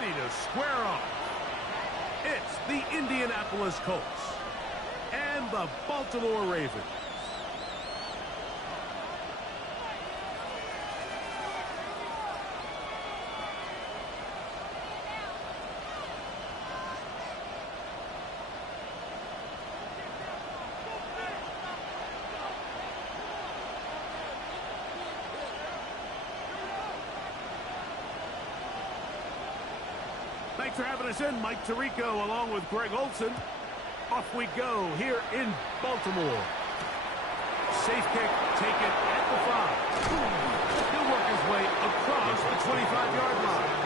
ready to square off. It's the Indianapolis Colts and the Baltimore Ravens. Thanks for having us in, Mike Tirico, along with Greg Olson. Off we go here in Baltimore. Safe kick taken at the 5. He'll work his way across the 25-yard line.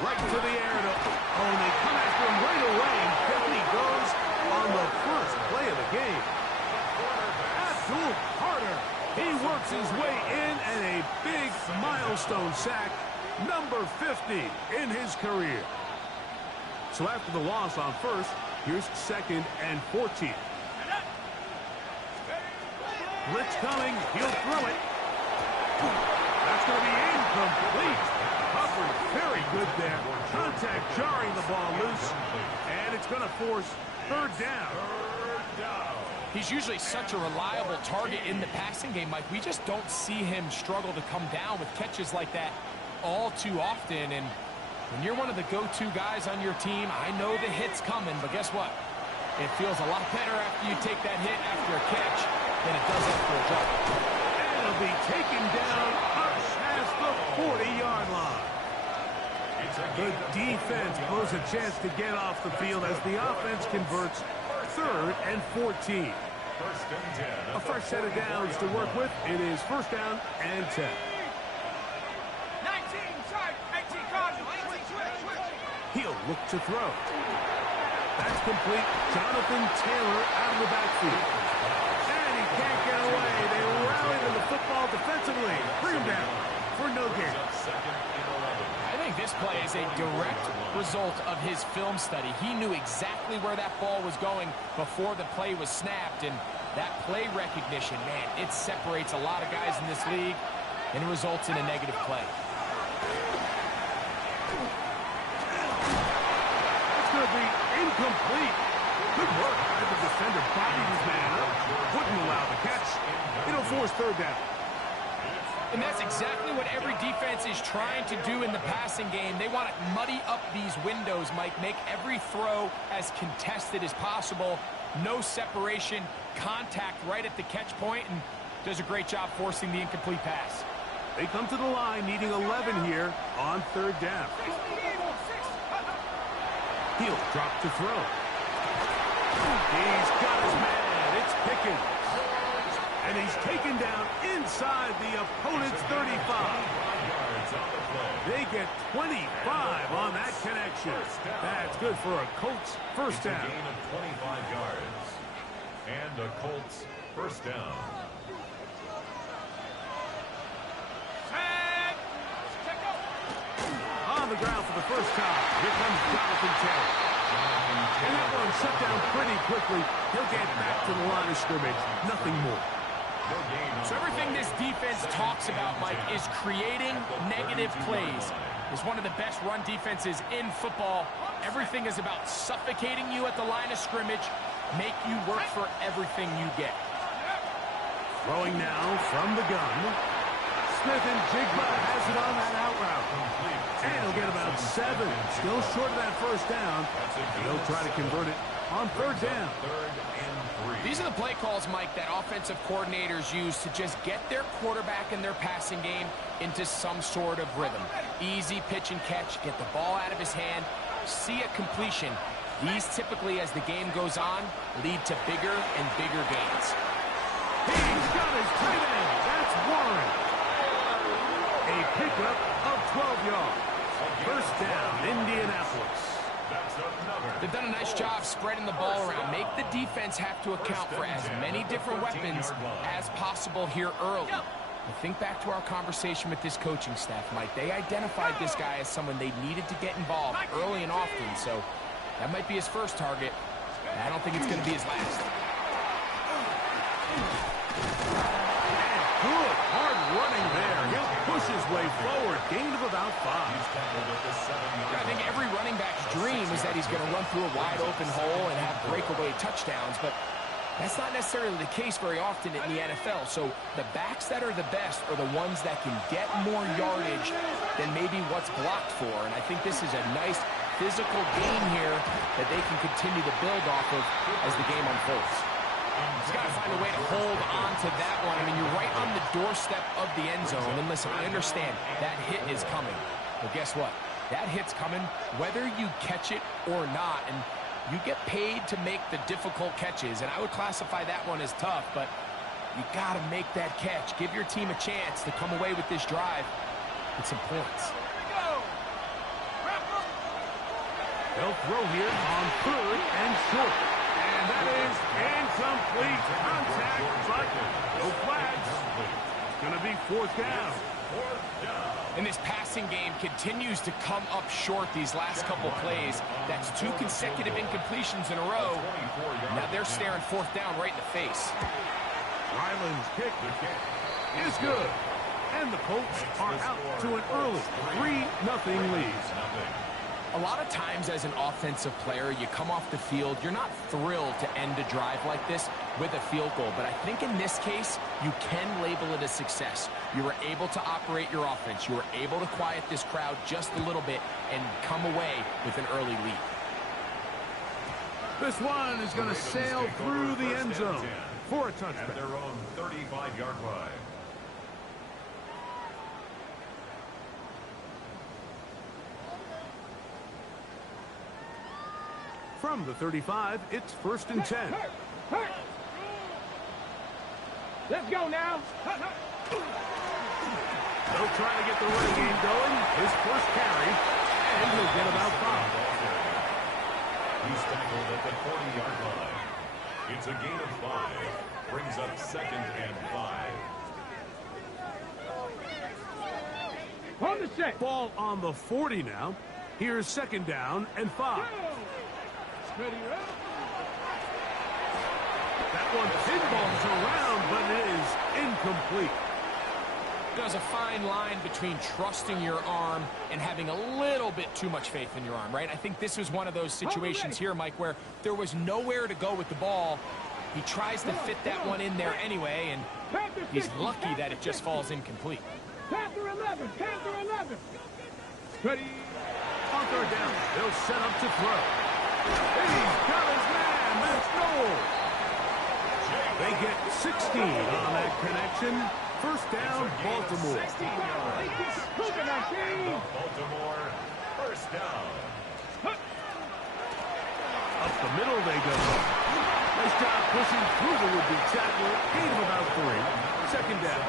Right to the air. And they come after him right away. And down he goes on the first play of the game. Abdul Carter. He works his way in and a big milestone sack. Number 50 in his career. So after the loss on first, here's 2nd and 14. Blitz coming. He'll throw it. That's going to be incomplete. Covered very good there. Contact jarring the ball loose. And it's going to force 3rd down. He's usually such a reliable target in the passing game, Mike. We just don't see him struggle to come down with catches like that all too often. And when you're one of the go-to guys on your team, I know the hit's coming, but guess what? It feels a lot better after you take that hit after a catch than it does after a drop. And it'll be taken down up past the 40-yard line. The defense blows a chance to get off the field as the offense converts 3rd and 14. A fresh set of downs to work with. It is 1st down and 10. 19, sorry, 18, Cardinal, 18, switch. He'll look to throw. That's complete. Jonathan Taylor out of the backfield. And he can't get away. They rally to the football defensively. Bring him down for no gain. I think this play is a direct result of his film study. He knew exactly where that ball was going before the play was snapped, and that play recognition, man, it separates a lot of guys in this league and results in a negative play. It's going to be incomplete. Good work by the defender. Bodied his man up. Wouldn't allow the catch. It'll force 3rd down. And that's exactly what every defense is trying to do in the passing game. They want to muddy up these windows, Mike, make every throw as contested as possible. No separation, contact right at the catch point, and does a great job forcing the incomplete pass. They come to the line needing 11 here on 3rd down. He'll drop to throw. He's got his man. It's Pickens. And he's taken down inside the opponent's 35. They get 25 on that connection. That's good for a Colts 1st down. Gain of 25 yards. And a Colts 1st down. On the ground for the first time. Here comes Jonathan Taylor. And that one shut down pretty quickly. He'll get back to the line of scrimmage. Nothing more. So everything this defense talks about, Mike, is creating negative plays. It's one of the best run defenses in football. Everything is about suffocating you at the line of scrimmage, make you work for everything you get. Throwing now from the gun. Smith and Jigba has it on that out route. And he'll get about 7. Still short of that 1st down. He'll try to convert it on 3rd down. These are the play calls, Mike, that offensive coordinators use to just get their quarterback and their passing game into some sort of rhythm. Easy pitch and catch, get the ball out of his hand, see a completion. These typically, as the game goes on, lead to bigger and bigger gains. He's got his tight end. That's Warren. A pickup of 12 yards. 1st down, Indianapolis. They've done a nice job spreading the ball around. Make the defense have to account for as many different weapons as possible here early. But think back to our conversation with this coaching staff, Mike. They identified this guy as someone they needed to get involved early and often, so that might be his first target. I don't think it's going to be his last. Good, hard running there. He'll push his way forward. Gain of about 5. I think every running back's dream is that he's going to run through a wide open hole and have breakaway touchdowns, but that's not necessarily the case very often in the NFL. So the backs that are the best are the ones that can get more yardage than maybe what's blocked for. And I think this is a nice physical game here that they can continue to build off of as the game unfolds. He's got to find a way to hold on to that one. I mean, you're right on the doorstep of the end zone. And listen, I understand that hit is coming. But guess what? That hit's coming whether you catch it or not. And you get paid to make the difficult catches. And I would classify that one as tough, but you got to make that catch. Give your team a chance to come away with this drive with some points. They'll throw here on 3rd and short. And that is incomplete contact, but no flags. It's going to be 4th down. And this passing game continues to come up short these last couple plays. That's 2 consecutive incompletions in a row. Now they're staring 4th down right in the face. Ryland's kick is good. And the Colts are out to an early 3-0 lead. A lot of times as an offensive player, you come off the field, you're not thrilled to end a drive like this with a field goal. But I think in this case, you can label it a success. You were able to operate your offense. You were able to quiet this crowd just a little bit and come away with an early lead. This one is going to sail through the end zone for a touchback. At their own 35-yard line. From the 35, it's 1st and 10. Let's go now. They'll try to get the running game going. His first carry, and he'll get about 5. He's tackled at the 40-yard line. It's a gain of 5. Brings up 2nd and 5. On the set. Ball on the 40 now. Here's 2nd down and 5. Ready up. That one pinballs around, but it is incomplete. There's a fine line between trusting your arm and having a little bit too much faith in your arm, right? I think this was one of those situations here, Mike, where there was nowhere to go with the ball. He tries to fit that one in there anyway, and he's lucky that it just falls incomplete. Panther 11. Panther 11. Ready. On 3rd down, they'll set up to throw. He's got his man. That's goal. They get 16 on that connection. 1st down, Baltimore. Baltimore, 1st down. Up the middle they go. Nice job pushing through the would-be tackler. Gain of about 3. 2nd down.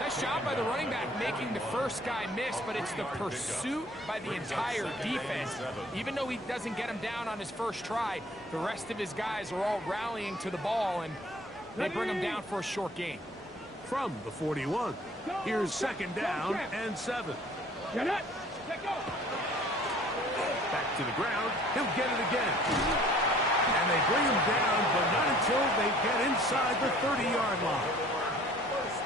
Nice job by the running back making the first guy miss, but it's the pursuit by the entire defense. Even though he doesn't get him down on his first try, the rest of his guys are all rallying to the ball, and they bring him down for a short gain. From the 41, here's 2nd down and 7. Back Back to the ground. He'll get it again. And they bring him down, but not until they get inside the 30-yard line.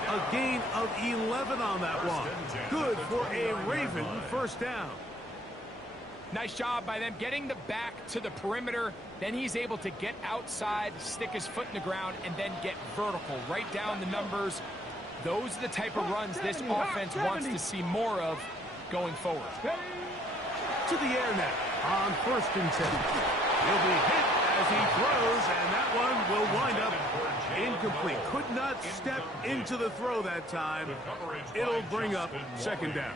A gain of 11 on that one. Good for a Raven 1st down. Nice job by them getting the back to the perimeter. Then he's able to get outside, stick his foot in the ground, and then get vertical right down the numbers. Those are the type of runs this offense wants to see more of going forward. To the air now on 1st and 10. He'll be hit as he throws, and that one will wind up incomplete. Could not step into the throw that time. It'll bring up 2nd down.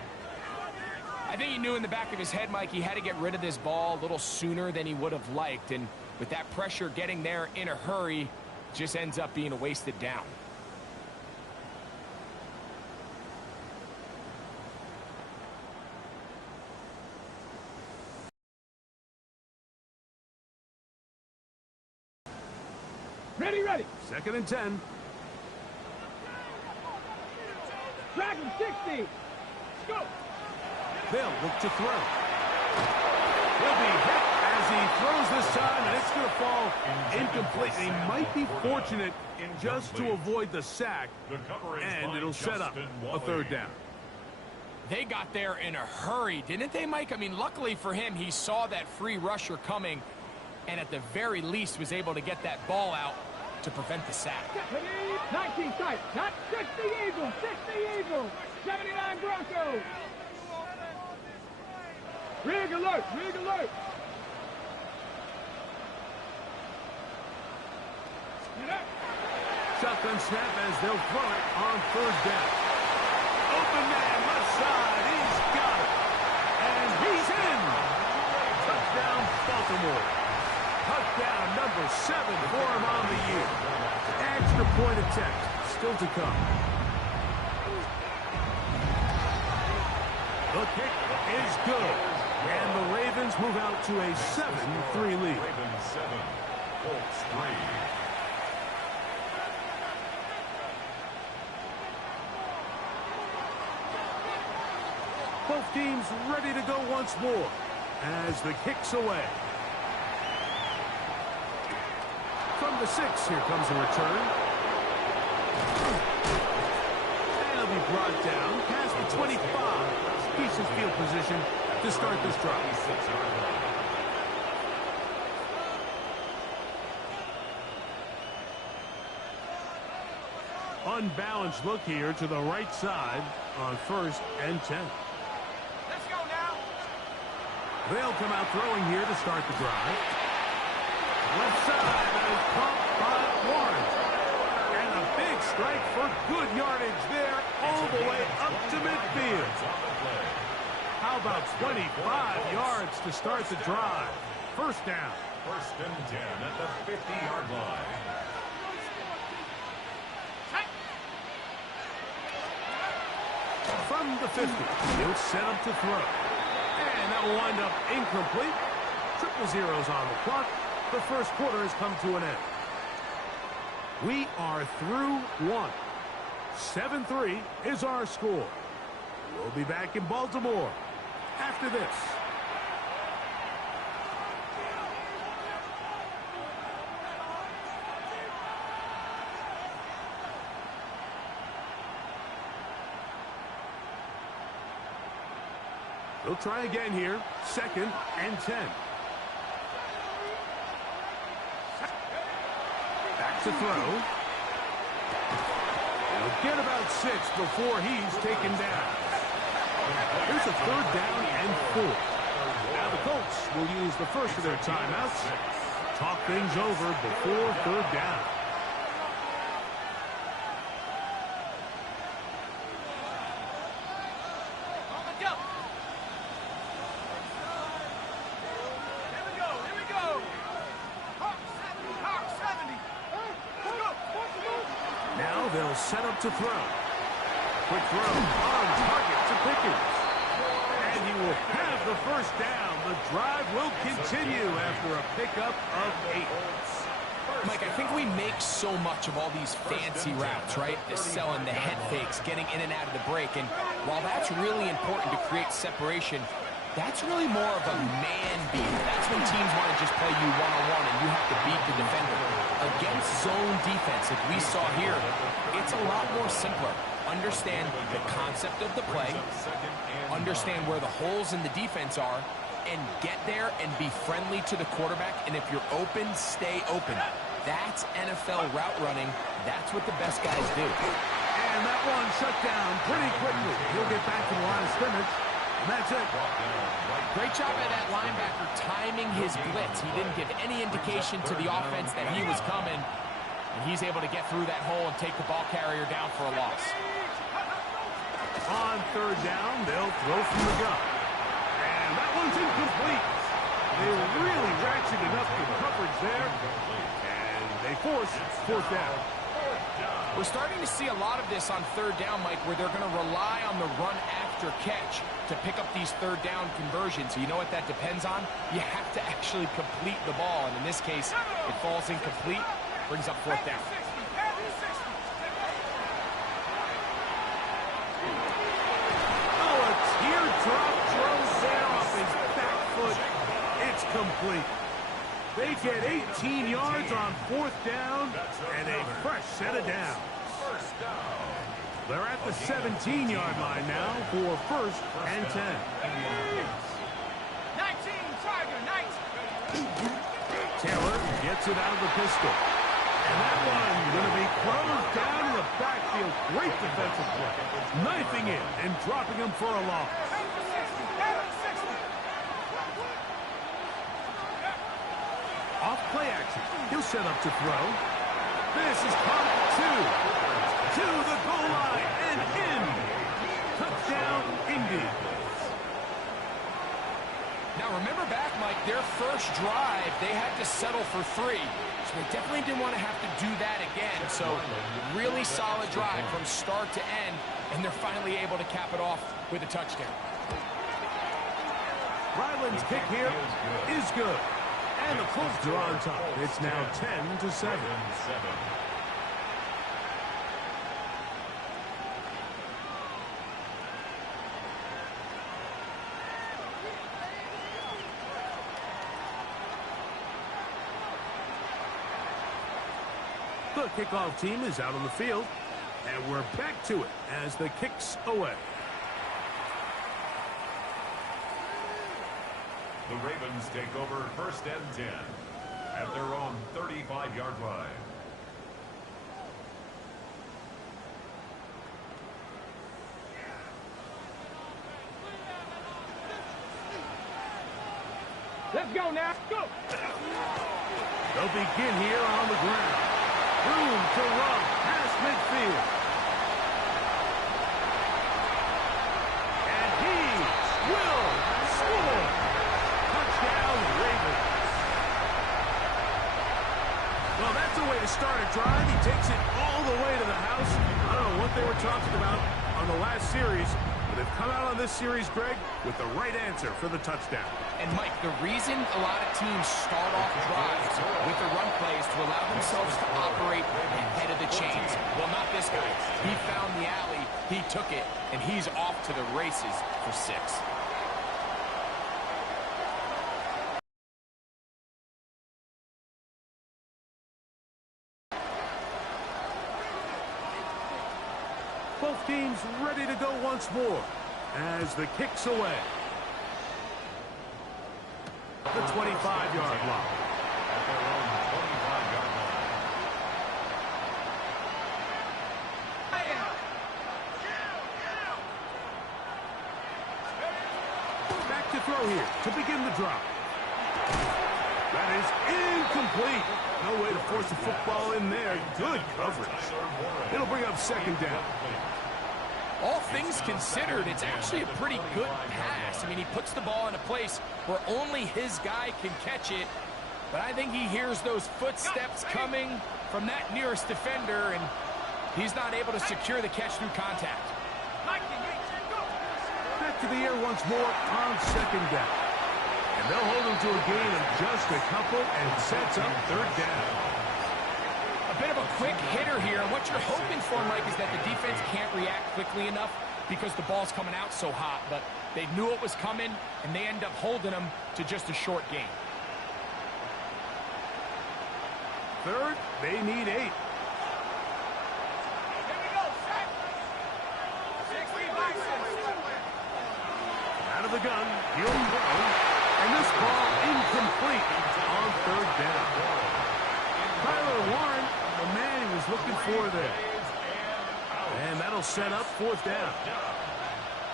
I think he knew in the back of his head, Mike, he had to get rid of this ball a little sooner than he would have liked. And with that pressure getting there in a hurry, just ends up being a wasted down. Ready, ready. 2nd and 10. Drag him 60. Go. They'll look to throw. He'll be hit as he throws this time, and it's going to fall incomplete. He might be fortunate just to avoid the sack, and it'll set up a 3rd down. They got there in a hurry, didn't they, Mike? I mean, luckily for him, he saw that free rusher coming, and at the very least was able to get that ball out to prevent the sack. 19 tight, not 60 Eagles, 60 Eagles, 79 Broncos. Rig alert, rig alert. Shotgun snap as they'll throw it on 3rd down. Open man, left side, he's got it. And he's in. Touchdown, Baltimore. Touchdown number 7 for him on the year. Extra point attempt still to come. The kick is good. And the Ravens move out to a 7-3 lead. Ravens 7, Colts 3. Both teams ready to go once more as the kick's away. From the 6, here comes a return. And he'll be brought down past the 25. Decent field position to start this drive. Unbalanced look here to the right side on 1st and 10. Let's go now. They'll come out throwing here to start the drive. Left side, that is caught by Warren. And a big strike for good yardage there all the way up to midfield. How about 25 yards to start the drive? 1st down. 1st and 10 at the 50-yard line. From the 50, he'll set up to throw. And that will wind up incomplete. 0 on the clock. The 1st quarter has come to an end. We are through 1. 7-3 is our score. We'll be back in Baltimore after this. They'll try again here. 2nd and 10. Back to throw. He'll get about 6 before he's taken down. Here's a 3rd down and 4. Now the Colts will use the first of their timeouts. Talk things over before 3rd down. They'll set up to throw. Quick throw on target to Pickens. And he will have the 1st down. The drive will continue after a pickup of 8. Mike, I think we make so much of all these fancy routes, right? The selling, the head fakes, getting in and out of the break. And while that's really important to create separation, that's really more of a man beat. That's when teams want to just play you one-on-one and you have to beat the defender. Against zone defense, like we saw here, it's a lot more simpler. Understand the concept of the play, understand where the holes in the defense are, and get there and be friendly to the quarterback. And if you're open, stay open. That's NFL route running. That's what the best guys do. And that one shut down pretty quickly. He'll get back to the line of scrimmage. And that's it. Great job by that linebacker timing his blitz. He didn't give any indication to the offense that he was coming. And he's able to get through that hole and take the ball carrier down for a loss. On 3rd down, they'll throw from the gun. And that one's incomplete. They really ratcheted up the coverage there. And they force 4th down. We're starting to see a lot of this on 3rd down, Mike, where they're going to rely on the run after catch to pick up these 3rd down conversions. So you know what that depends on? You have to actually complete the ball. And in this case, it falls incomplete. Brings up fourth down. Oh, a teardrop throw there off his back foot. It's complete. They get 18 yards on fourth down and a fresh set of downs. They're at the 17-yard line now for first and 10. 19, Tiger, 19. Taylor gets it out of the pistol. And that one going to be closed down in the backfield. Great defensive play. Knifing in and dropping him for a loss. Off play action. He'll set up to throw. This is caught at 2. To the goal line and in. Touchdown, Indy. Now remember back, Mike, their first drive, they had to settle for 3. So they definitely didn't want to have to do that again. So really solid drive from start to end, and they're finally able to cap it off with a touchdown. Ryland's kick here is good. And the Colts are on top. It's now 10-7. The kickoff team is out on the field, and we're back to it as the kick's away. The Ravens take over first and 10 at their own 35-yard line. Let's go now. Go. They'll begin here on the ground. Room to run past midfield. And he will score. Touchdown, Ravens. Well, that's a way to start a drive. He takes it all the way to the house. I don't know what they were talking about on the last series, but they've come out on this series, Greg, with the right answer for the touchdown. And, Mike, the reason a lot of teams start off drives with the run plays to allow themselves to operate ahead of the chains. Well, not this guy. He found the alley, he took it, and he's off to the races for 6. Both teams ready to go once more as the kick's away. The 25-yard line. At their own 25-yard line. Back to throw here to begin the drop. That is incomplete. No way to force the football in there. Good coverage. It'll bring up second down. All things considered, it's actually a pretty good pass. I mean, he puts the ball in a place where only his guy can catch it. But I think he hears those footsteps coming from that nearest defender, and he's not able to secure the catch through contact. Back to the air once more on second down. And they'll hold him to a gain of just a couple and sets up third down. A bit of a quick hitter here, and what you're hoping for, Mike, is that the defense can't react quickly enough because the ball's coming out so hot, but they knew it was coming, and they end up holding them to just a short gain. Third, they need 8. Out of the gun, he'll throw, and this ball incomplete on third down. Tyler Warren, the man he was looking for there. And that'll set up fourth down.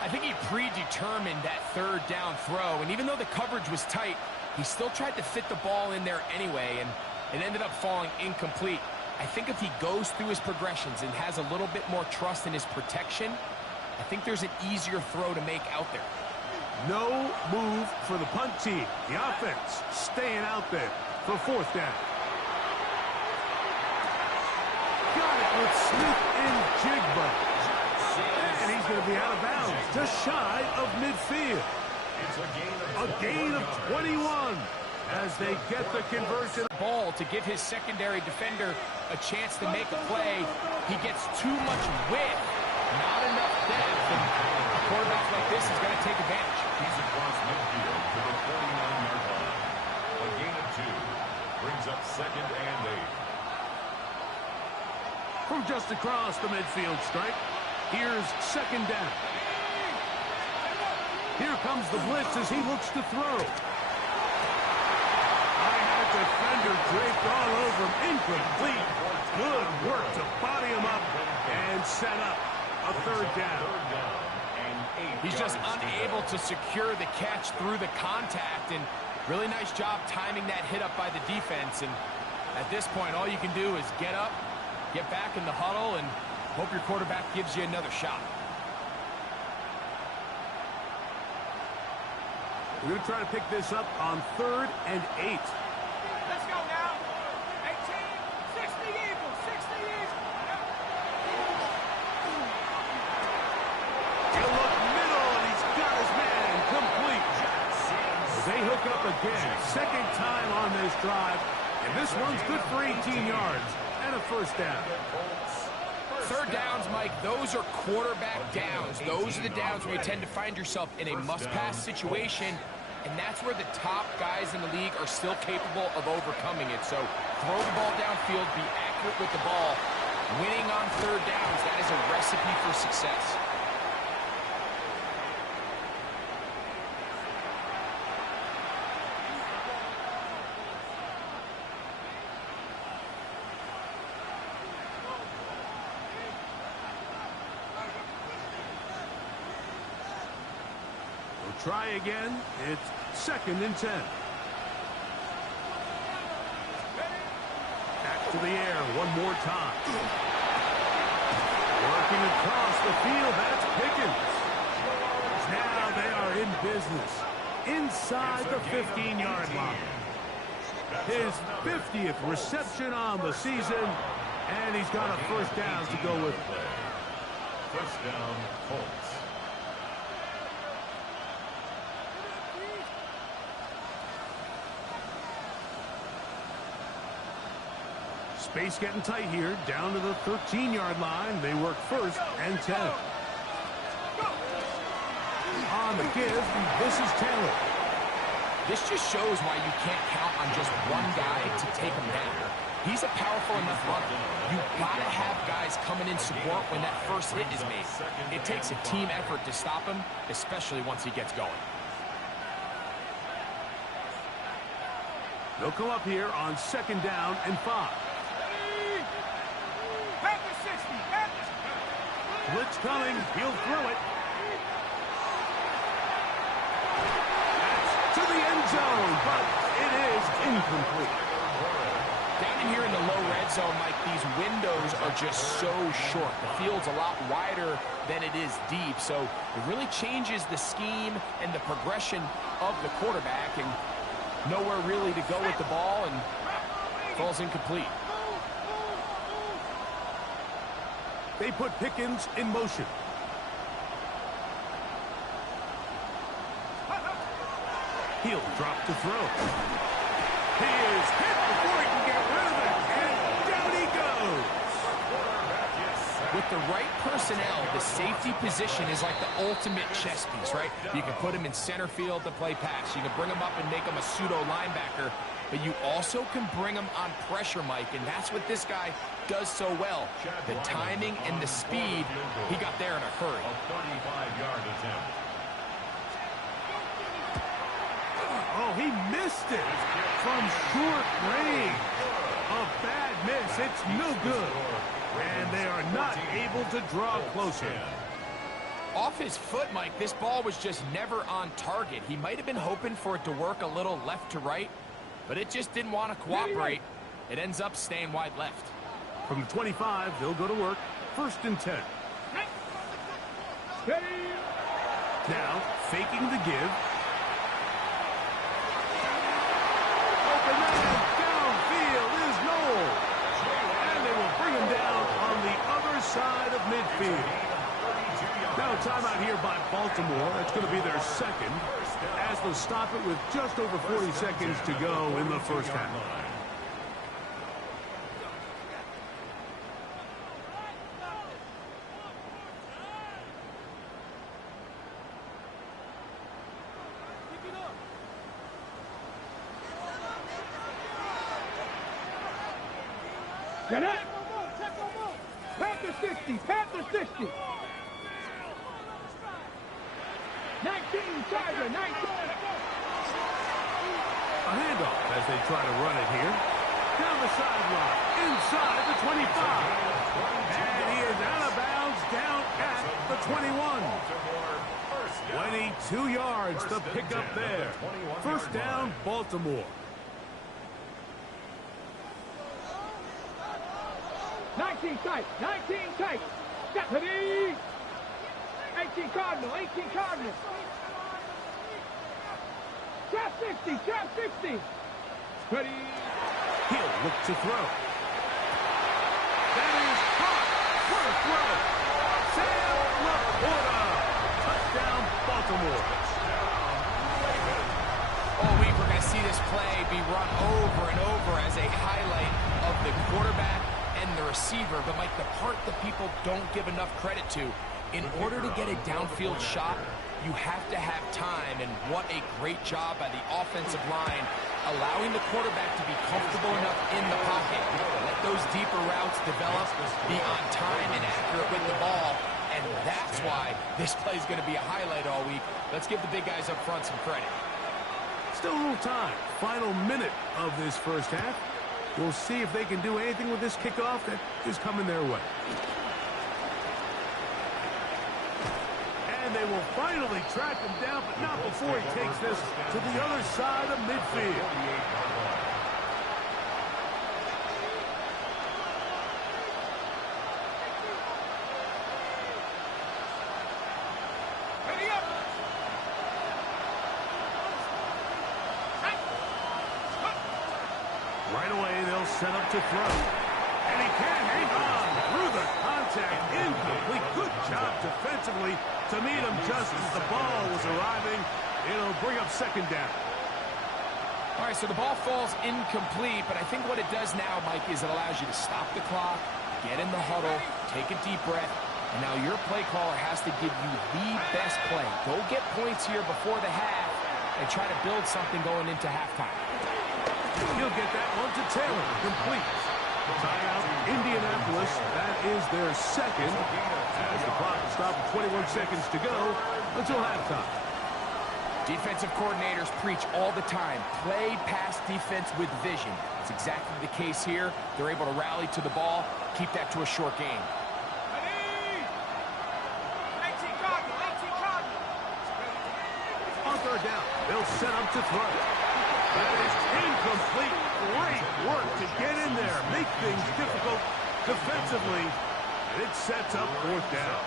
I think he predetermined that third down throw, and even though the coverage was tight, he still tried to fit the ball in there anyway, and it ended up falling incomplete. I think if he goes through his progressions and has a little bit more trust in his protection, I think there's an easier throw to make out there. No move for the punt team. The offense staying out there for fourth down. Got it with Smith and Jigba. And he's going to be out of bounds, just shy of midfield. It's A gain of 21. as they get the conversion. Ball to give his secondary defender a chance to make a play. He gets too much width, not enough depth, and a quarterback like this is going to take advantage. He's across midfield to the 49-yard line. A gain of 2 brings up 2nd and 8. From just across the midfield stripe, here's 2nd down. Here comes the blitz as he looks to throw. Defender draped all over him. Incomplete. Good work to body him up and set up a 3rd down. He's just unable to secure the catch through the contact, and really nice job timing that hit up by the defense. And at this point, all you can do is get up, get back in the huddle, and hope your quarterback gives you another shot. We're going to try to pick this up on 3rd and 8. Let's go now. 18, 60 Eagles, 60 Eagles. He'll look middle, and he's got his man complete. They hook up again, 2nd time on this drive, and this one's good for 18 yards and a 1st down. 3rd downs, Mike, those are quarterback downs. Those are the downs where you tend to find yourself in a must-pass situation, and that's where the top guys in the league are still capable of overcoming it. So throw the ball downfield, be accurate with the ball. Winning on 3rd downs, that is a recipe for success. Try again. It's 2nd and 10. Back to the air one more time. Working across the field. That's Pickens. Now they are in business inside the 15-yard line. His 50th reception on the season, and he's got a 1st down to go with. 1st down, Colts. Space getting tight here, down to the 13-yard line. They work 1st and 10. On the give, this is Taylor. This just shows why you can't count on just one guy to take him down. He's a powerful enough runner. You've got to have guys coming in support when that first hit is made. It takes a team effort to stop him, especially once he gets going. They'll come up here on 2nd down and 5. Blitz coming. He'll throw it. That's to the end zone, but it is incomplete. Down in here in the low red zone, Mike, these windows are just so short. The field's a lot wider than it is deep, so it really changes the scheme and the progression of the quarterback, and nowhere really to go with the ball, and falls incomplete. They put Pickens in motion. He'll drop to throw. He is hit before he can get rid of it, and down he goes. With the right personnel, the safety position is like the ultimate chess piece, right? You can put him in center field to play pass. You can bring him up and make him a pseudo linebacker, but you also can bring him on pressure, Mike, and that's what this guy does so well. The timing and the speed, he got there in a hurry. A 35-yard attempt. Oh, he missed it from short range. A bad miss. It's no good. And they are not able to draw closer. Off his foot, Mike, this ball was just never on target. He might have been hoping for it to work a little left to right, but it just didn't want to cooperate. It ends up staying wide left. From the 25, they'll go to work. 1st and 10. Now, faking the give. Open man, downfield is Noel. And they will bring him down on the other side of midfield. Now, timeout here by Baltimore. That's going to be their 2nd. as they'll stop it with just over 40 seconds to go in the first half. Get it! Panther 60, Panther 60. 19, Tiger, 19. A handoff as they try to run it here. Down the sideline, inside the 25. And he is out of bounds down at the 21. 22 yards, the pickup there. First down, Baltimore. 19 tight, 19 tight. Deputy. 18 Cardinal, 18 Cardinal. Trap 60, trap 60. Ready. He'll look to throw. That is caught. What a throw. Sam Laporta. Touchdown, Baltimore. All week we're going to see this play be run over and over as a highlight of the quarterback and the receiver. But, Mike, the part that people don't give enough credit to, in order to get a downfield shot, you have to have time, and what a great job by the offensive line, allowing the quarterback to be comfortable enough in the pocket. Let those deeper routes develop, be on time and accurate with the ball, and that's why this play is going to be a highlight all week. Let's give the big guys up front some credit. Still a little time. Final minute of this first half. We'll see if they can do anything with this kickoff that is coming their way. And they will finally track him down, but not before he takes this to the other side of midfield. Ready up. Right away, they'll set up to throw. And he can hang on through the contact. Incomplete. Good job defensively to meet him just as the ball was arriving. It'll bring up second down. All right, so the ball falls incomplete, but I think what it does now, Mike, is it allows you to stop the clock, get in the huddle, take a deep breath, and now your play caller has to give you the best play. Go get points here before the half and try to build something going into halftime. He'll get that one to Taylor. Complete. Timeout, Indianapolis. That is their second. As the clock will stop with 21 seconds to go until halftime. Defensive coordinators preach all the time, play pass defense with vision. It's exactly the case here. They're able to rally to the ball, keep that to a short game. On third down, they'll set up to throw. That is incomplete. Great work to get in there, make things difficult defensively, and it sets up fourth down.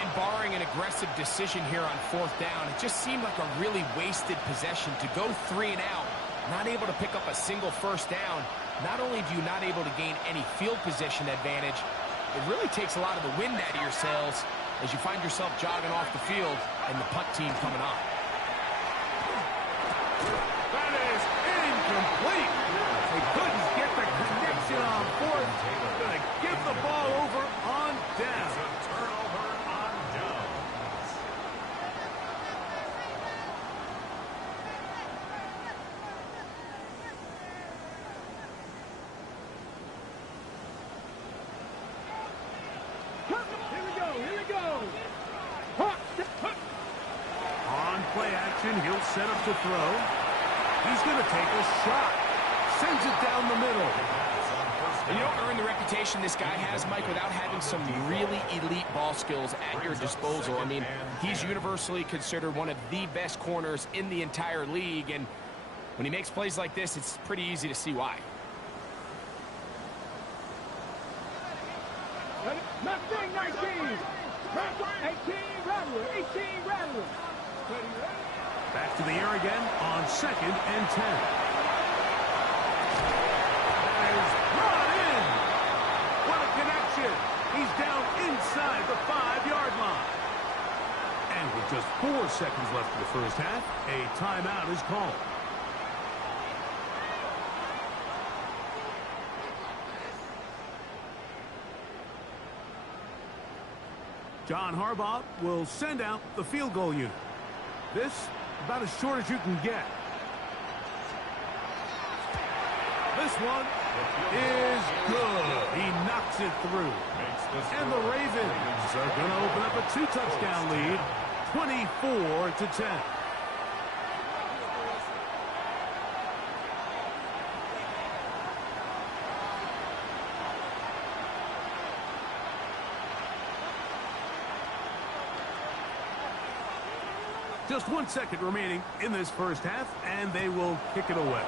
And barring an aggressive decision here on fourth down, it just seemed like a really wasted possession to go 3 and out, not able to pick up a single first down. Not only do you not able to gain any field position advantage, it really takes a lot of the wind out of your sails as you find yourself jogging off the field and the punt team coming on. That is incomplete. They couldn't get the connection on fourth. Going to give the ball over on down. Turnover on downs. Here we go, here we go. On play action, he'll set up to throw. He's going to take a shot. Sends it down the middle. And you don't earn the reputation this guy has, Mike, without having some really elite ball skills at your disposal. I mean, he's universally considered one of the best corners in the entire league, and when he makes plays like this, it's pretty easy to see why. Left wing 19. 18 Rattler, 18 Rattler. Back to the air again on second and 10. That is brought in. What a connection. He's down inside the 5-yard line. And with just 4 seconds left in the first half, a timeout is called. John Harbaugh will send out the field goal unit. This, about as short as you can get. This one is good. He knocks it through. And the Ravens are going to open up a 2-touchdown lead, 24-10. Just 1 second remaining in this first half, and they will kick it away.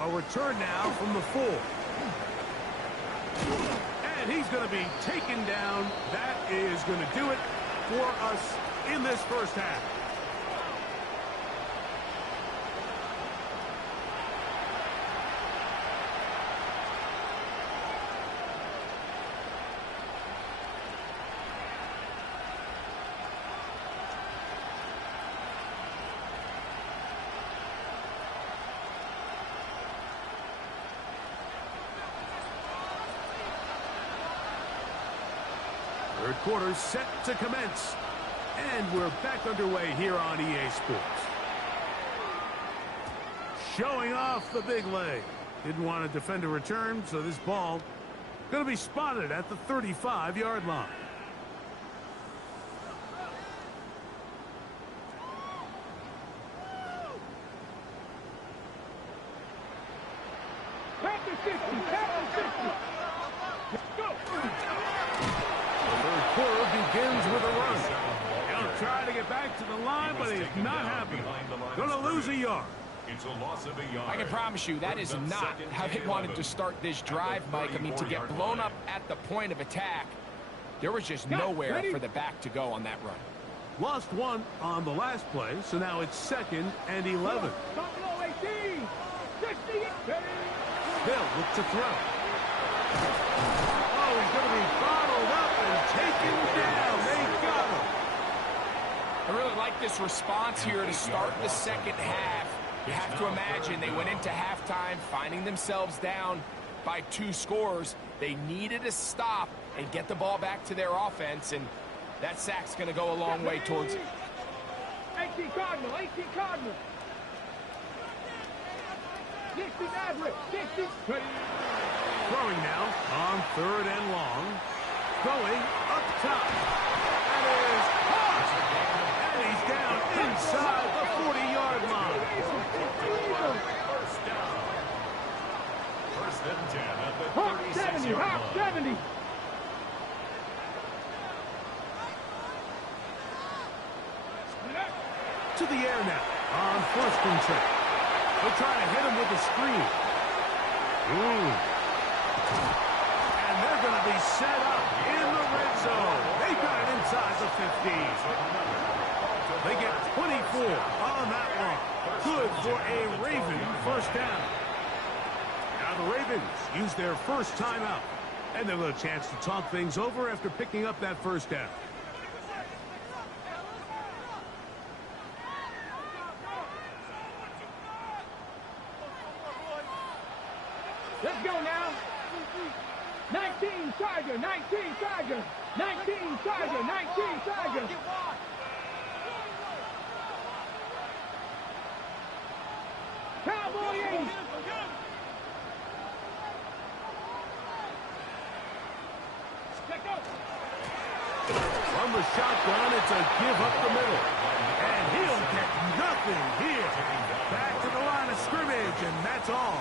A return now from the 4. And he's going to be taken down. That is going to do it for us in this first half. Third quarter set to commence. And we're back underway here on EA Sports. Showing off the big leg. Didn't want to defend a return, so this ball going to be spotted at the 35-yard line. Back to 60. Back to 60. Go. Third quarter begins with a run. He'll try to get back to the line, but it's not happening. Going to lose a yard. It's a loss of a yard. I can promise you that is not how they wanted to start this drive, Mike. I mean, to get blown up at the point of attack, there was just nowhere for the back to go on that run. Lost one on the last play, so now it's 2nd and 11. Buffalo 18. 60. Bill looks to throw. Oh, he's going to be bottled up and taken down. They got him. I really like this response here to start the second half. You have to imagine they went into halftime finding themselves down by 2 scores. They needed to stop and get the ball back to their offense, and that sack's going to go a long way towards it. 18 Cardinal. 18 Cardinal. 60 Maverick. 60. Throwing now on 3rd and long. Going up top. That is caught. And he's down inside the 40-yard line. First down. 1st and 10 at the Hawk 70. 36-yard Hawk line. 70. To the air now on 1st and 10. They'll try to hit him with a screen. And they're going to be set up in the red zone. They got it inside the 50. They get 24 on that one. Good for a Raven first down. Now the Ravens use their first timeout. And they'll have a chance to talk things over after picking up that first down. Let's go now. 19 Tiger. 19 Tiger. 19 Tiger. 19 Tiger. Cowboy 80. From the shotgun, it's a give up the middle. And he'll get nothing here. Back to the line of scrimmage, and that's all.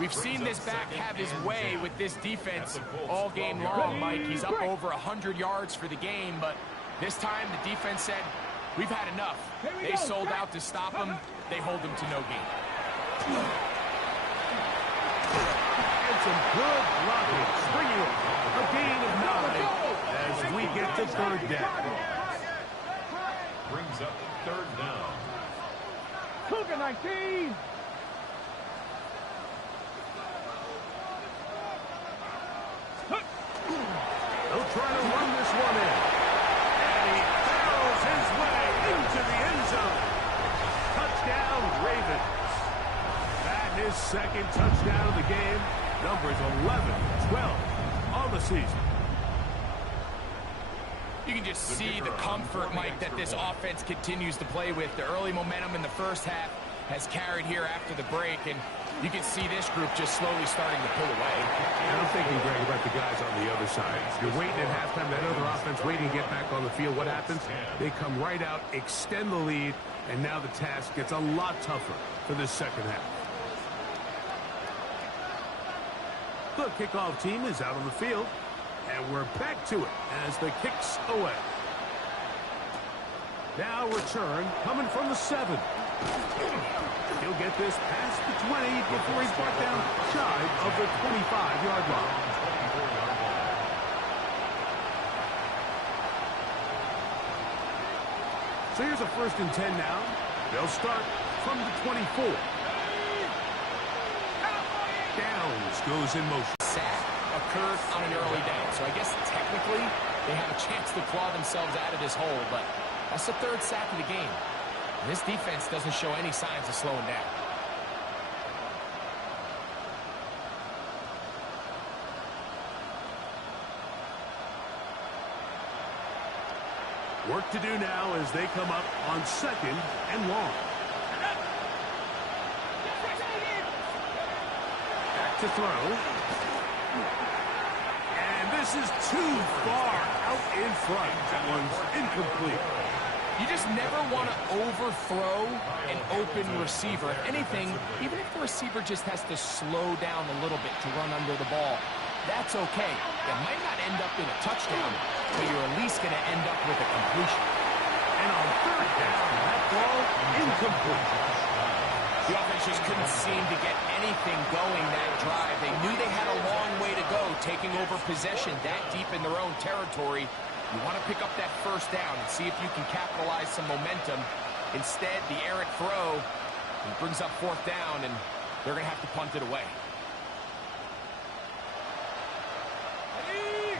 We've seen this back have his way with this defense all game long, Mike. He's up over 100 yards for the game, but this time the defense said, we've had enough. They sold out to stop him. They hold him to no gain. And some good blocking. Springing a gain of 9 as we get to 3rd down. Brings up 3rd down. Cougar 19. They'll trying to run this one in. And he barrels his way into the end zone. Touchdown, Ravens. That his second touchdown of the game. Numbers 11-12 on the season. You can just see the comfort, Mike, that this offense continues to play with. The early momentum in the first half has carried here after the break, and you can see this group just slowly starting to pull away. And I'm thinking, Greg, about the guys on the other side. You're waiting at halftime, that other offense waiting to get back on the field. What happens? They come right out, extend the lead, and now the task gets a lot tougher for this second half. The kickoff team is out on the field, and we're back to it as the kick's away. Now return coming from the 7. He'll get this past the 20 before he's brought down shy of the 25-yard line. So here's a 1st and 10 now. They'll start from the 24. Downs goes in motion. Sack occurred on an early down, so I guess technically they have a chance to claw themselves out of this hole, but that's the 3rd sack of the game. And this defense doesn't show any signs of slowing down. Work to do now as they come up on 2nd and long. Back to throw. And this is too far out in front. That one's incomplete. You just never want to overthrow an open receiver. If anything, even if the receiver just has to slow down a little bit to run under the ball, that's okay. That might not end up in a touchdown, but you're at least going to end up with a completion. And on 3rd down, that ball incomplete. The offense just couldn't seem to get anything going that drive. They knew they had a long way to go, taking over possession that deep in their own territory. You want to pick up that 1st down and see if you can capitalize some momentum. Instead, the errant throw brings up 4th down, and they're going to have to punt it away.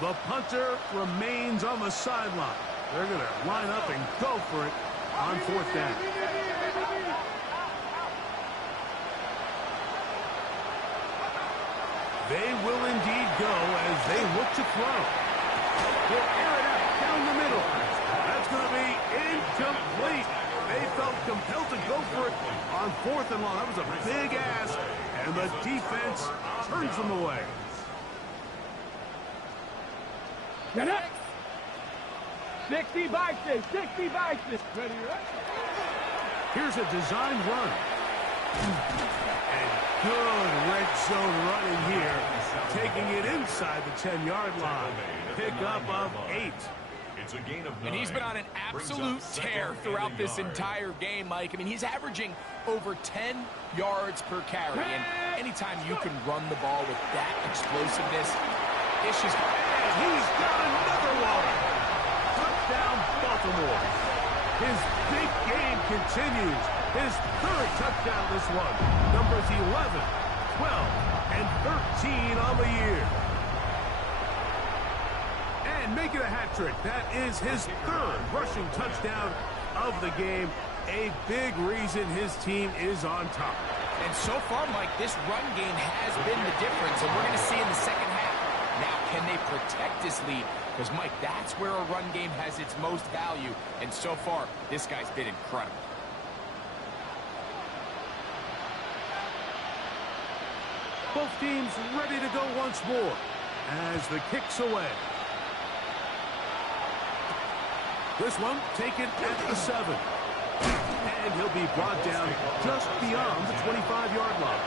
The punter remains on the sideline. They're going to line up and go for it on 4th down. They will indeed go as they look to throw. He'll air it out down the middle. That's going to be incomplete. They felt compelled to go for it on 4th and long. That was a big ask, and the defense turns them away. Get up. 60 by 6. 60 by 6. Ready, right? Here's a designed run. And good red zone running here. Taking it inside the 10-yard line. Pickup of 8. It's a gain of 9. And he's been on an absolute tear throughout this entire game, Mike. I mean, he's averaging over 10 yards per carry. And anytime you can run the ball with that explosiveness, it's just... And he's got another one. Touchdown, Baltimore. His big game continues. His 3rd touchdown this one. Numbers 11, 12, and 13 on the year. And making a hat trick. That is his 3rd rushing touchdown of the game. A big reason his team is on top. And so far, Mike, this run game has been the difference, and we're going to see in the second half. Now, can they protect this lead? Because, Mike, that's where a run game has its most value, and so far, this guy's been incredible. Both teams ready to go once more as the kick's away. This one taken at the 7. And he'll be brought down just beyond the 25-yard line.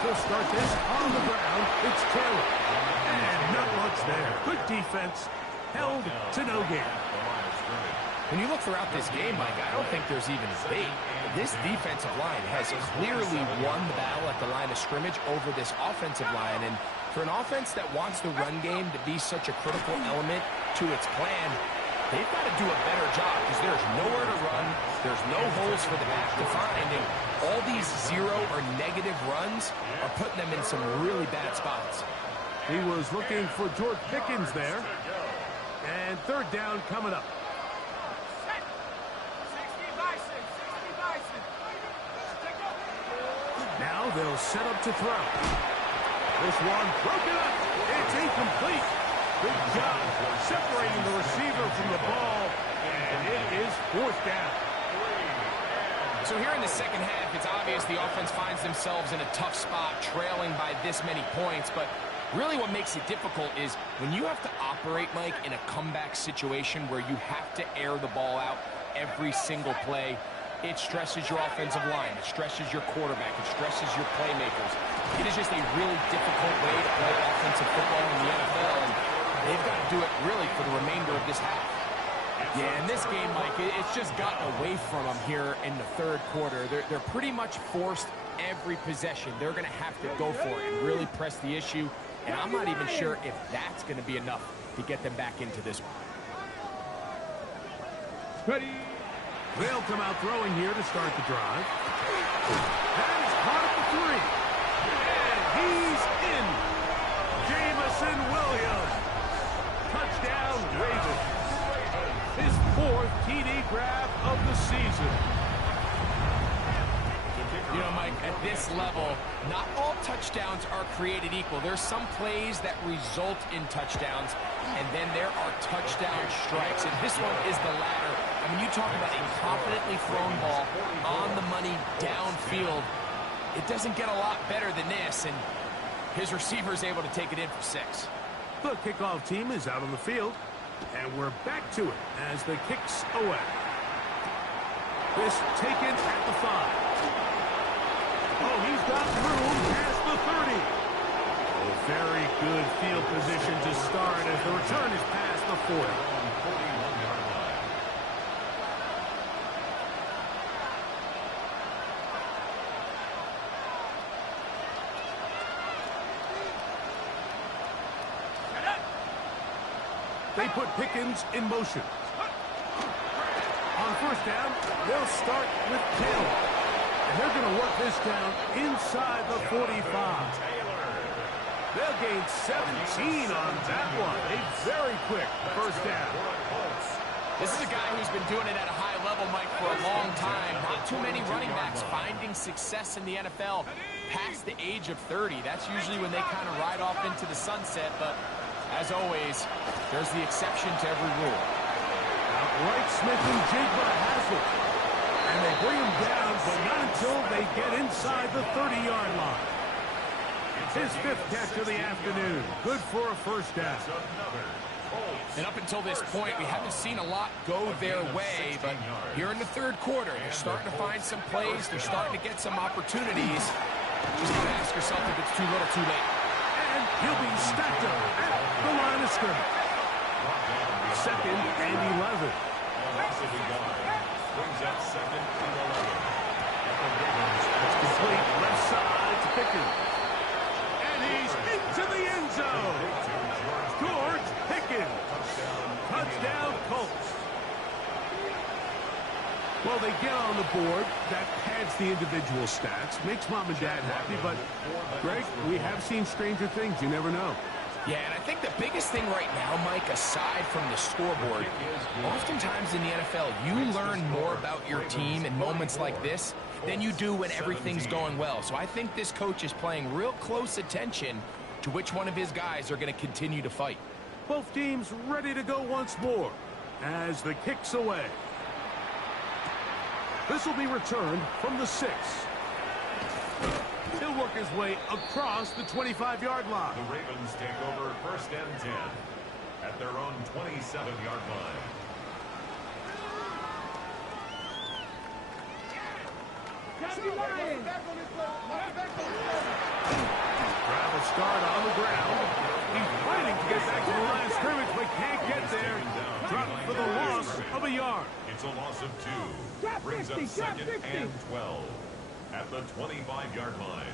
He'll start this on the ground. It's Taylor. And not much there. Good defense. Held to no gain. When you look throughout this game, Mike, I don't think there's even debate. This defensive line has clearly won the battle at the line of scrimmage over this offensive line. And for an offense that wants the run game to be such a critical element to its plan, they've got to do a better job because there's nowhere to run. There's no holes for the back to find. And all these zero or negative runs are putting them in some really bad spots. He was looking for George Pickens there. And third down coming up. Now they'll set up to throw. This one broken up. It's incomplete. Good job separating the receiver from the ball. And it is fourth down. So here in the second half, it's obvious the offense finds themselves in a tough spot, trailing by this many points. But really what makes it difficult is when you have to operate, Mike, in a comeback situation where you have to air the ball out every single play. It stresses your offensive line. It stresses your quarterback. It stresses your playmakers. It is just a really difficult way to play offensive football in the NFL, and they've got to do it really for the remainder of this half. Yeah, in this game, Mike, it's just gotten away from them here in the third quarter. They're pretty much forced every possession. They're going to have to go for it and really press the issue, and I'm not even sure if that's going to be enough to get them back into this one. Ready. They'll come out throwing here to start the drive. That is caught at the 3. And he's in. Jamison Williams. Touchdown, Ravens. His 4th TD grab of the season. You know, Mike, at this level, not all touchdowns are created equal. There's some plays that result in touchdowns, and then there are touchdown strikes. And this one is the latter. I mean, you talk about a confidently thrown ball on the money downfield. It doesn't get a lot better than this, and his receiver is able to take it in for 6. The kickoff team is out on the field, and we're back to it as the kicks away. This taken at the 5. Oh, he's got room past the 30. Oh, very good field position to start as the return is past the 40. They put Pickens in motion. On first down, they'll start with Taylor. And they're going to work this down inside the 45. They'll gain 17 on that one. A very quick first down. This is a guy who's been doing it at a high level, Mike, for a long time. Not too many running backs finding success in the NFL past the age of 30. That's usually when they kind of ride off into the sunset, but as always, there's the exception to every rule. Outright Smith and Jigba has it. And they bring him down, but not until they get inside the 30-yard line. His 5th catch of the afternoon. Good for a first down. And up until this point, we haven't seen a lot go their way, but here in the third quarter, they're starting to find some plays. They're starting to get some opportunities. Just got to ask yourself if it's too little, too late. And he'll be stacked up at the line of scrimmage. 2nd and 11. Brings up 2nd and 11. It's complete left side to Pickens. And he's into the end zone. George Pickens. Touchdown Colts. Well, they get on the board. That pads the individual stats. Makes mom and dad happy. But, Greg, we have seen stranger things. You never know. Yeah, and I think the biggest thing right now, Mike, aside from the scoreboard, oftentimes in the NFL, you learn more about your team in moments like this than you do when everything's going well. So I think this coach is paying real close attention to which one of his guys are going to continue to fight. Both teams ready to go once more as the kick's away. This will be returned from the 6. He'll work his way across the 25-yard line. The Ravens take over 1st and 10 at their own 27-yard line. Travel start on the ground. He's fighting to get back to the line of scrimmage, but can't get there. dropped for the loss of a yard. It's a loss of 2. Drop Brings 50, up second drop 50. and 12 at the 25-yard line.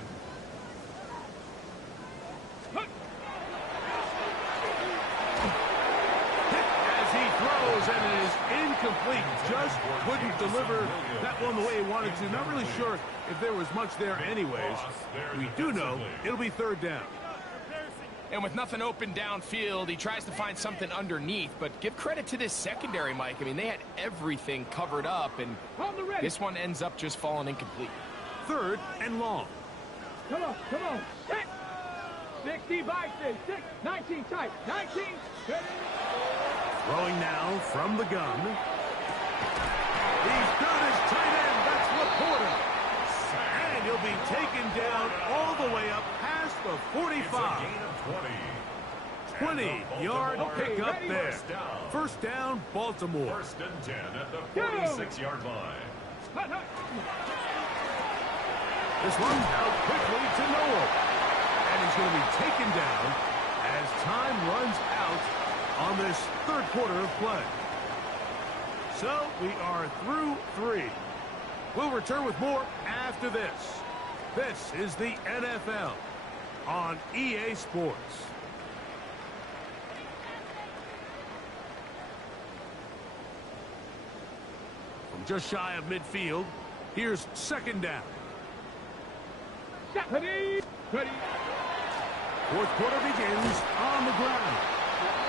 As he throws, and it is incomplete. Just couldn't deliver that one the way he wanted to. Not really sure if there was much there anyways. We do know it'll be third down. And with nothing open downfield, he tries to find something underneath. But give credit to this secondary, Mike. I mean, they had everything covered up, and this one ends up just falling incomplete. Third and long. Come on, come on. 60 by 6, 19 tight, 19. Throwing now from the gun. He's got his tight end. That's Laporta. And he'll be taken down all the way up past the 45. 20-yard pickup there. First down, Baltimore. First and 10 at the 46-yard line. This one out quickly to Noel. And he's going to be taken down as time runs out on this third quarter of play. So we are through 3. We'll return with more after this. This is the NFL on EA Sports. From just shy of midfield, here's second down. Ready. Fourth quarter begins on the ground.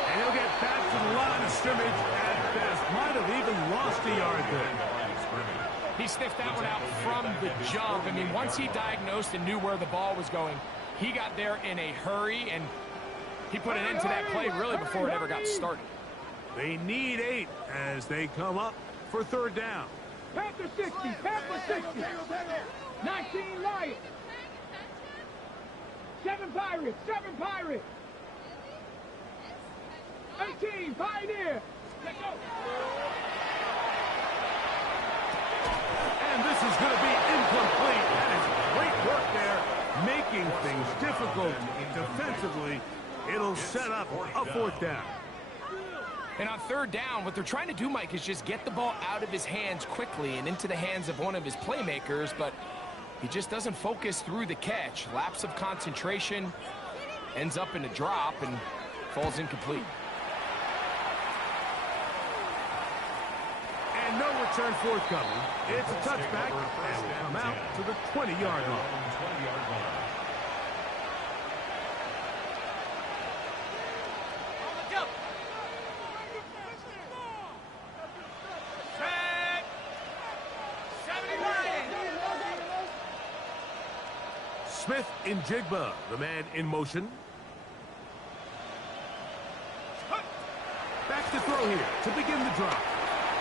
And he'll get back to the line of scrimmage at best. Might have even lost a yard there. He sniffed that one out from the jump. I mean, once he diagnosed and knew where the ball was going, he got there in a hurry, and he put an end to that play really before it ever got started. They need 8 as they come up for third down. Panther 60, Panther 60. 19 Lions. 7 Pirates, 7 Pirates. 18 Pioneer. Let's go. And this is going to be incomplete. That is great work there, making things difficult defensively. It'll set up a fourth down. And on third down, what they're trying to do, Mike, is just get the ball out of his hands quickly and into the hands of one of his playmakers, but he just doesn't focus through the catch. Lapse of concentration, ends up in a drop, and falls incomplete. And no return forthcoming. It's a touchback, and will come out to the 20-yard line. Smith in Jigba, the man in motion. Back to throw here to begin the drop.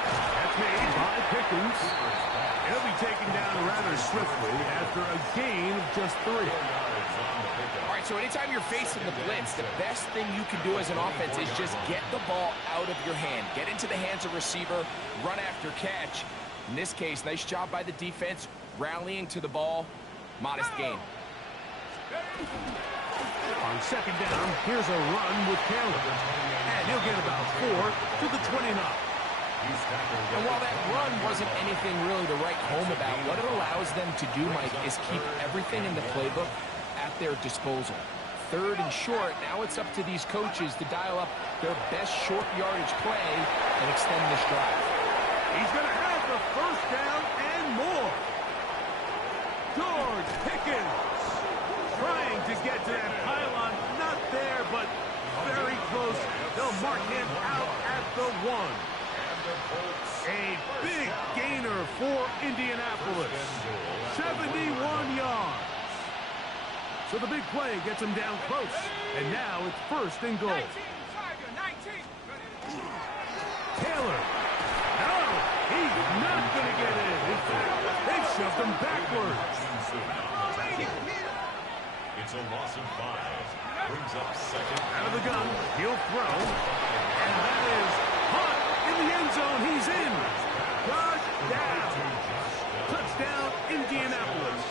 That's made by Pickens. He'll be taken down rather swiftly after a gain of just 3. All right, so anytime you're facing the blitz, the best thing you can do as an offense is just get the ball out of your hand. Get into the hands of receiver, run after catch. In this case, nice job by the defense, rallying to the ball. Modest gain. On second down, here's a run with Taylor. And he'll get about 4 to the 29. And while that run wasn't anything really to write home about, what it allows them to do, Mike, is keep everything in the playbook at their disposal. Third and short, now it's up to these coaches to dial up their best short yardage play and extend this drive. He's going to have the first down and more. George Pickens trying to get to that pylon. Not there, but very close. They'll mark him out at the 1. A big gainer for Indianapolis. 71 yards. So the big play gets him down close. And now it's first and goal. Taylor. No, he's not going to get in. In fact, they've shoved him backwards. It's a loss of 5. Brings up second. Out of the gun, he'll throw. And that is caught in the end zone. He's in. Touchdown. Touchdown, Indianapolis.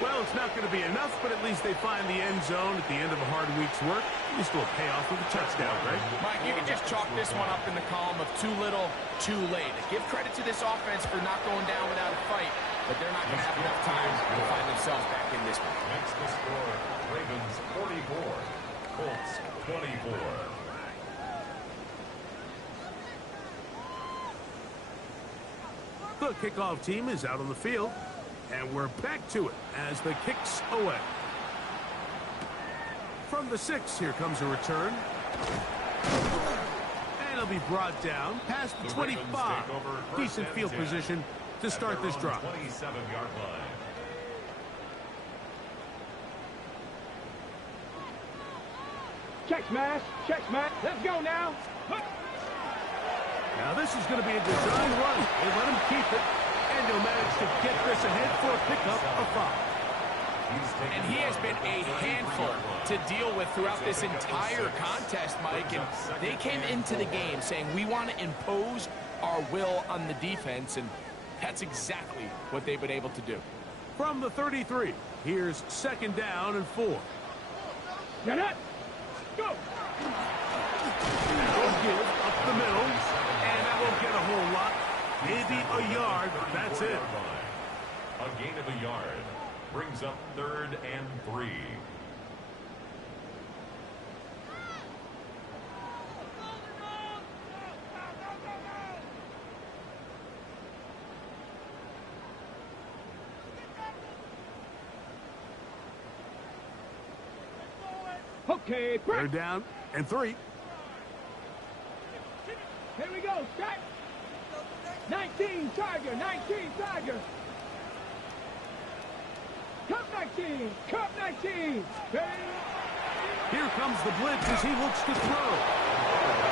Well, it's not going to be enough, but at least they find the end zone at the end of a hard week's work. At least it'll pay off with a touchdown, right? Mike, you can just chalk this one up in the column of too little, too late. Give credit to this offense for not going down without a fight, but they're not going to have enough time to find themselves back in this one. Makes the score Ravens 44, Colts 24. The kickoff team is out on the field, and we're back to it as the kick's away. From the 6, here comes a return. And it'll be brought down past the 25. Decent field position to start this drive. 27-yard line. Check smash. Check smash. Let's go now. Now this is going to be a design run. They let him keep it, and he'll manage to get this ahead for a pickup of 5. And he has been a handful to deal with throughout this entire contest, Mike. And they came into the game saying, we want to impose our will on the defense, and that's exactly what they've been able to do. From the 33, here's 2nd down and 4. Get it. Go. That'll give up the middle, and that won't get a whole lot. Maybe a yard, but that's it. A gain of a yard brings up 3rd and 3. Okay, break. 3rd down and 3. Here we go, strike. 19, Tiger, 19, Tiger. Cup 19, Cup 19. Here comes the blitz as he looks to throw.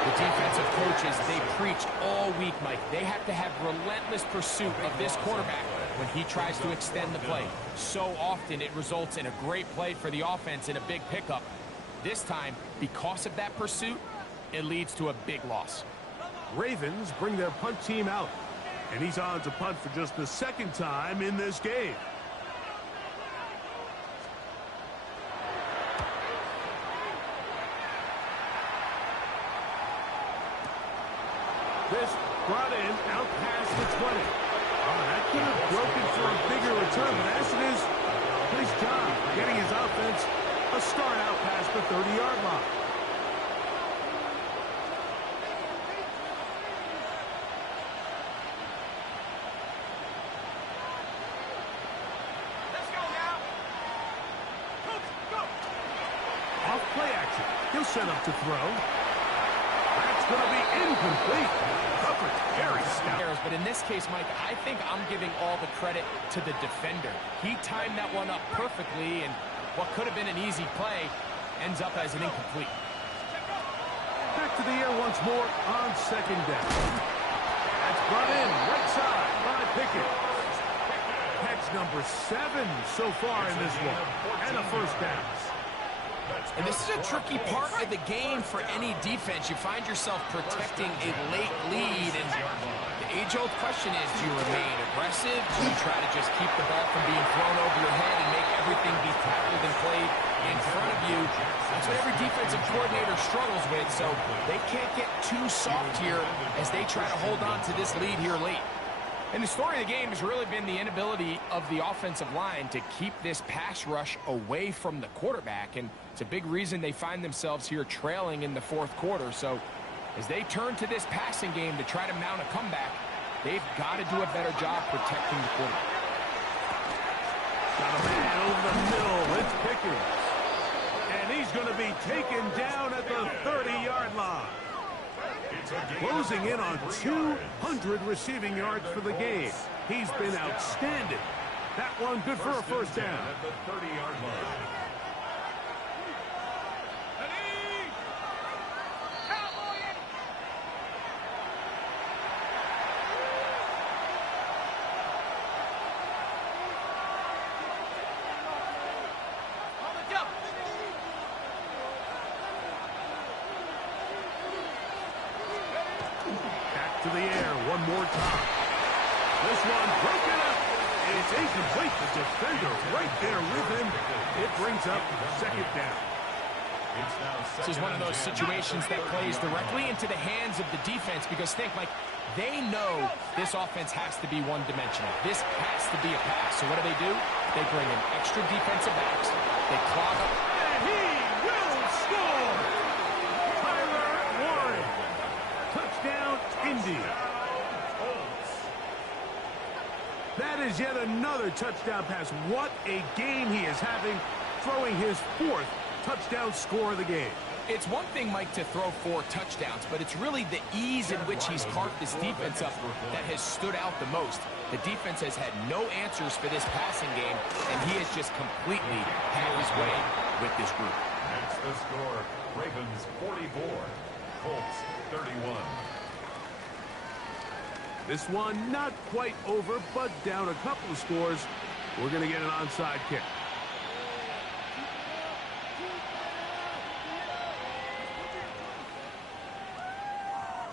The defensive coaches, they preached all week, Mike. They have to have relentless pursuit of this quarterback when he tries to extend the play. So often it results in a great play for the offense and a big pickup. This time, because of that pursuit, it leads to a big loss. Ravens bring their punt team out, and he's on to punt for just the 2nd time in this game. This brought in out past the 20. That could have broken for a bigger return, but as it is, nice job getting his offense a start out past the 30-yard line. Let's go now. Go. Off play action. He'll set up to throw. That's going to be incomplete. Coverage very stout. But in this case, Mike, I think I'm giving all the credit to the defender. He timed that one up perfectly, and what could have been an easy play ends up as an incomplete. Back to the air once more on 2nd down. That's brought in right side by Pickett. Catch number 7 so far in this one. And a 1st down. And this is a tricky part of the game for any defense. You find yourself protecting a late lead, and the age-old question is, do you remain aggressive? Do you try to just keep the ball from being thrown over your head and make everything be tackled and played in front of you? That's what every defensive coordinator struggles with, so they can't get too soft here as they try to hold on to this lead here late. And the story of the game has really been the inability of the offensive line to keep this pass rush away from the quarterback, and it's a big reason they find themselves here trailing in the 4th quarter. So as they turn to this passing game to try to mount a comeback, they've got to do a better job protecting the quarterback. Got a man over the middle. It's Pickens. And he's going to be taken down at the 30-yard line. Closing in on 200 receiving yards for the game. He's been outstanding. That one good for a 1st down. At the 30-yard line. To the air one more time. This one broken up. It's incomplete. The defender right there with him. It brings up second down. This is one of those situations that plays directly into the hands of the defense because think, Mike, they know this offense has to be one-dimensional. This has to be a pass. So what do? They bring in extra defensive backs. They clog up. And he will score! Tyler Warren. Touchdown, Indy. That is yet another touchdown pass. What a game he is having, throwing his fourth touchdown score of the game. It's one thing, Mike, to throw 4 touchdowns, but it's really the ease in which he's carved this defense up that has stood out the most. The defense has had no answers for this passing game, and he has just completely had his way with this group. That's the score. Ravens 44, Colts 31. This one not quite over, but down a couple of scores. We're going to get an onside kick.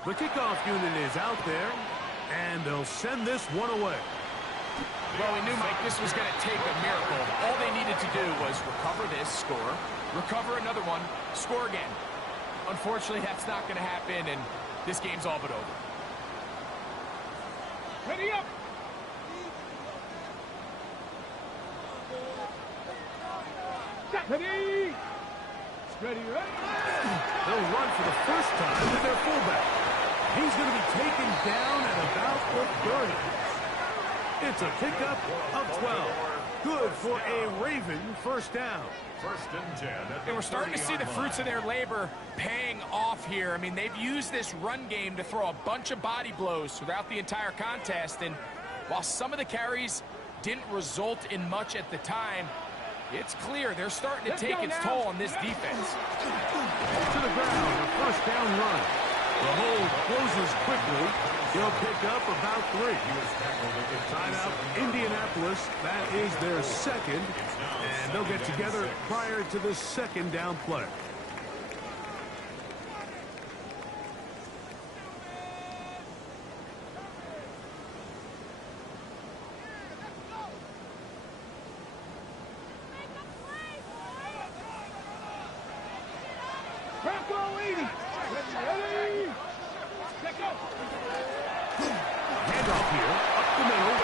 The kickoff unit is out there, and they'll send this one away. Well, we knew, Mike, this was going to take a miracle. All they needed to do was recover this, score, recover another one, score again. Unfortunately, that's not going to happen, and this game's all but over. Ready up. Ready. Ready, ready. They'll run for the first time with their fullback. He's going to be taken down at about the 30. It's a pickup of 12. Good for a Raven first down. First and 10. And we're starting to see the fruits of their labor paying off here. I mean, they've used this run game to throw a bunch of body blows throughout the entire contest. And while some of the carries didn't result in much at the time, it's clear they're starting to take its toll on this defense. To the ground, a first down run. The hold closes quickly. He'll pick up about 3. Timeout, Indianapolis. That is their second. And they'll get together prior to the second down play. Bronco 80. Ready. Let go. Handoff here, up the middle.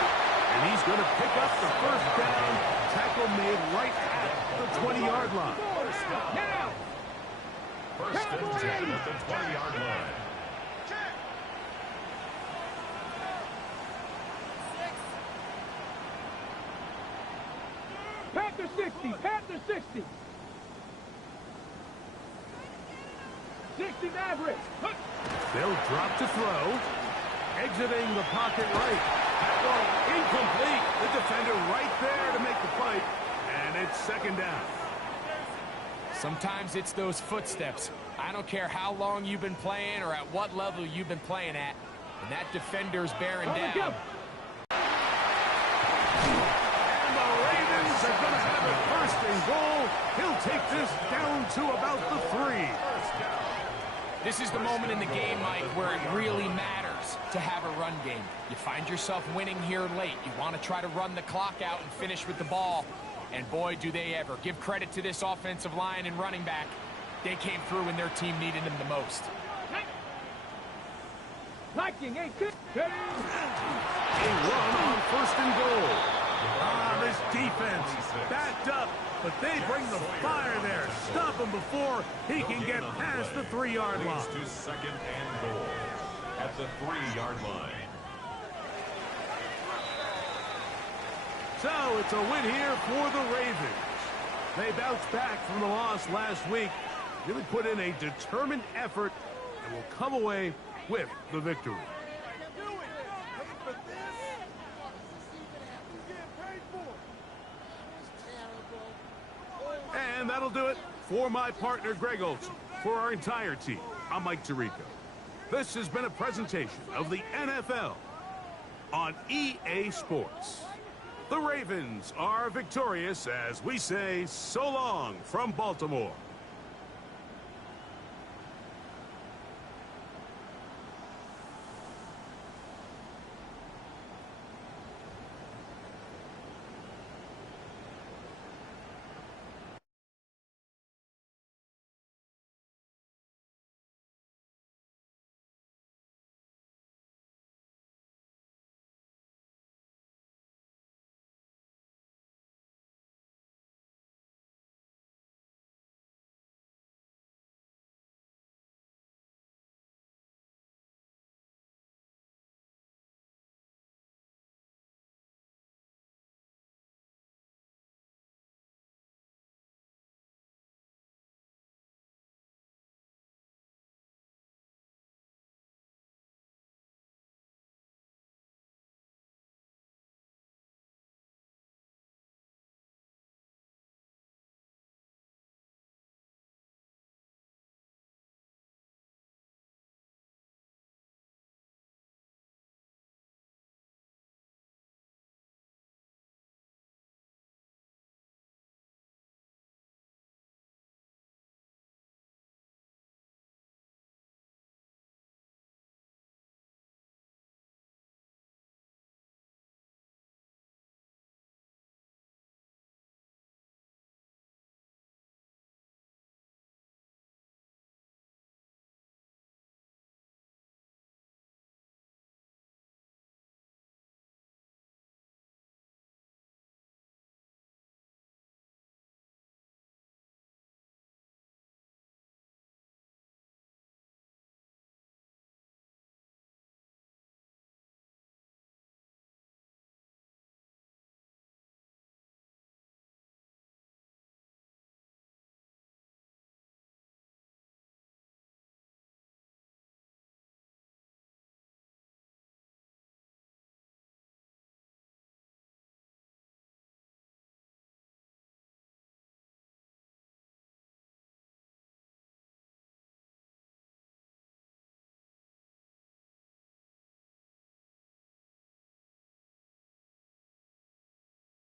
And he's going to pick up the first down. Tackle made right at the 20-yard line. Now. First and 10 at the 20-yard line. Panther 60. Panther 60. 60's average. They'll drop to throw. Exiting the pocket right. Tackle incomplete. The defender right there to make the fight. And it's second down. Sometimes it's those footsteps. I don't care how long you've been playing or at what level you've been playing at. And that defender's bearing down. And the Ravens are going to have a first and goal. He'll take this down to about the 3. This is the moment in the game, Mike, where it really matters to have a run game. You find yourself winning here late. You want to try to run the clock out and finish with the ball. And boy, do they ever. Give credit to this offensive line and running back. They came through when their team needed them the most. Liking 8. Ready. A run on first and goal. This defense backed up, but they bring the fire there. Stop him before he can get past the 3-yard line. To second and goal at the 3-yard line. So it's a win here for the Ravens. They bounced back from the loss last week, really put in a determined effort, and will come away with the victory. And that'll do it for my partner, Greg Olson. For our entire team, I'm Mike Tirico. This has been a presentation of the NFL on EA Sports. The Ravens are victorious as we say so long from Baltimore.